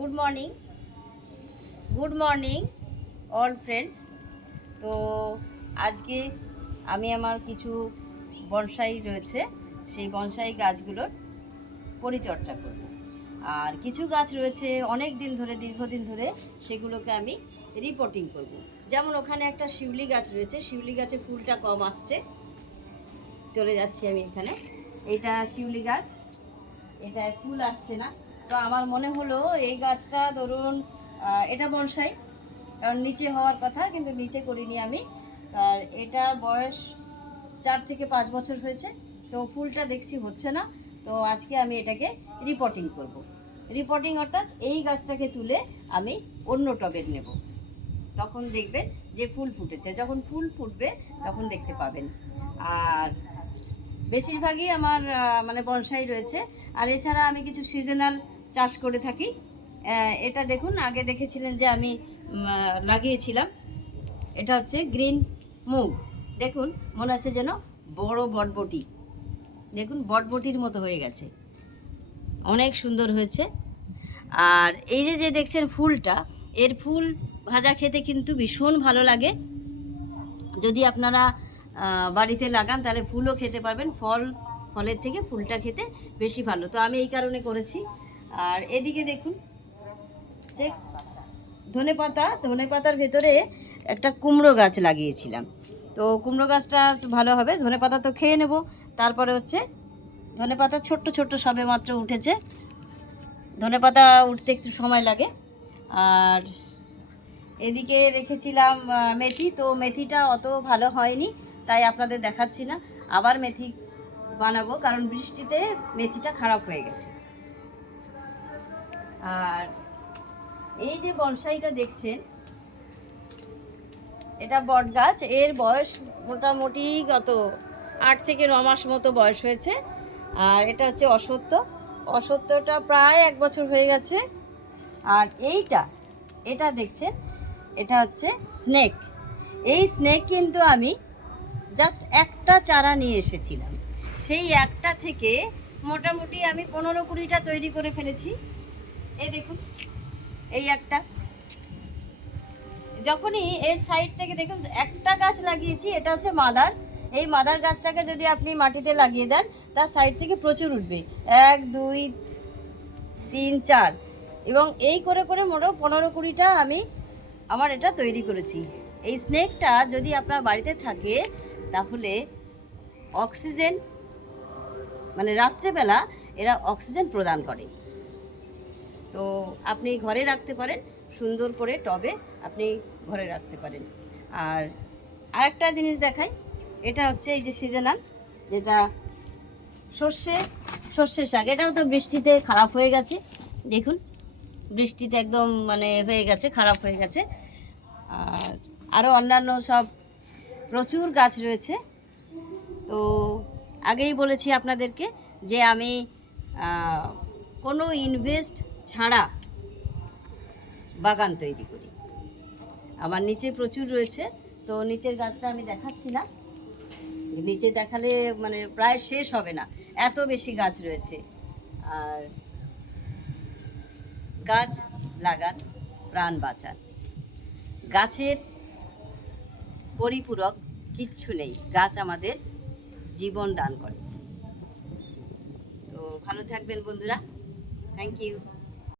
Good morning all friends. তো আজকে আমি আমার কিছু বনসাই রয়েছে, সেই বনসাই গাছগুলোর পরিচর্যা করব। আর কিছু গাছ রয়েছে অনেক দিন ধরে, দীর্ঘদিন ধরে, সেগুলোকে আমি রিপোর্টিং করব। যেমন ওখানে একটা শিউলি গাছ রয়েছে, শিউলি গাছে ফুলটা কম আসছে, চলে যাচ্ছি আমি এখানে। এটা শিউলি গাছ, এটা ফুল আসছে না। তো আমার মনে হলো এই গাছটা ধরুন এটা বনসাই, কারণ নিচে হওয়ার কথা, কিন্তু নিচে করিনি আমি। আর এটার বয়স 4 থেকে 5 বছর হয়েছে, তো ফুলটা দেখছি হচ্ছে না। তো আজকে আমি এটাকে রিপোর্টিং করব। রিপোর্টিং অর্থাৎ এই গাছটাকে তুলে আমি অন্য টবে নেব, তখন দেখবেন যে ফুল ফুটেছে। যখন ফুল ফুটবে তখন দেখতে পাবেন। আর বেশিরভাগই আমার মানে বনসাই রয়েছে। আর এছাড়া আমি কিছু সিজনাল চাষ করে থাকি। এটা দেখুন, আগে দেখেছিলেন যে আমি লাগিয়েছিলাম, এটা হচ্ছে গ্রিন মুগ। দেখুন, মনে হচ্ছে যেন বড় বটবটি। দেখুন, বটবটির মতো হয়ে গেছে, অনেক সুন্দর হয়েছে। আর এই যে দেখছেন ফুলটা, এর ফুল ভাজা খেতে কিন্তু ভীষণ ভালো লাগে। যদি আপনারা বাড়িতে লাগান তাহলে ফুলও খেতে পারবেন, ফলের থেকে ফুলটা খেতে বেশি ভালো। তো আমি এই কারণে করেছি। আর এদিকে দেখুন যে ধনেপাতার ভেতরে একটা কুমড়ো গাছ লাগিয়েছিলাম। তো কুমড়ো গাছটা ভালো হবে, ধনেপাতা তো খেয়ে নেব। তারপরে হচ্ছে ধনেপাতা ছোট্ট ছোট্ট সবে মাত্র উঠেছে, ধনেপাতা উঠতে একটু সময় লাগে। আর এদিকে রেখেছিলাম মেথি, তো মেথিটা অত ভালো হয়নি, তাই আপনাদের দেখাচ্ছি না। আবার মেথি বানাবো, কারণ বৃষ্টিতে মেথিটা খারাপ হয়ে গেছে। আর এই যে বনসাইটা দেখছেন, এটা বট গাছ। এর বয়স মোটামুটি গত 8 থেকে 9 মাস মতো বয়স হয়েছে। আর এটা হচ্ছে অশ্বত্থটা প্রায় 1 বছর হয়ে গেছে। আর এটা দেখছেন, এটা হচ্ছে স্নেক। এই স্নেক কিন্তু আমি জাস্ট একটা চারা নিয়ে এসেছিলাম, সেই একটা থেকে মোটামুটি আমি 15-20টা তৈরি করে ফেলেছি। এই দেখুন, এই একটা, যখনই এর সাইড থেকে দেখুন একটা গাছ লাগিয়েছি, এটা হচ্ছে মাদার। এই মাদার গাছটাকে যদি আপনি মাটিতে লাগিয়ে দেন, তার সাইড থেকে প্রচুর উঠবে, 1 2 3 4, এবং এই করে করে মোট 15-20টা আমি আমার এটা তৈরি করেছি। এই স্নেকটা যদি আপনার বাড়িতে থাকে তাহলে অক্সিজেন, মানে রাত্রেবেলা এরা অক্সিজেন প্রদান করে। তো আপনি ঘরে রাখতে পারেন, সুন্দর করে টবে আপনি ঘরে রাখতে পারেন। আর আরেকটা জিনিস দেখাই, এটা হচ্ছে এই যে সিজনাল, যেটা সর্ষে শাক। এটাও তো বৃষ্টিতে খারাপ হয়ে গেছে, দেখুন বৃষ্টিতে একদম মানে হয়ে গেছে, খারাপ হয়ে গেছে। আর আরও অন্যান্য সব প্রচুর গাছ রয়েছে। তো আগেই বলেছি আপনাদেরকে যে আমি কোনো ইনভেস্ট ছাড়া বাগান তৈরি করি। আমার নিচে প্রচুর রয়েছে, তো নিচের গাছটা আমি দেখাচ্ছি না, নিচে দেখালে মানে প্রায় শেষ হবে না, এত বেশি গাছ রয়েছে। আর গাছ লাগান, প্রাণ বাঁচান। গাছের পরিপূরক কিচ্ছু নেই, গাছ আমাদের জীবন দান করে। তো ভালো থাকবেন বন্ধুরা, থ্যাংক ইউ।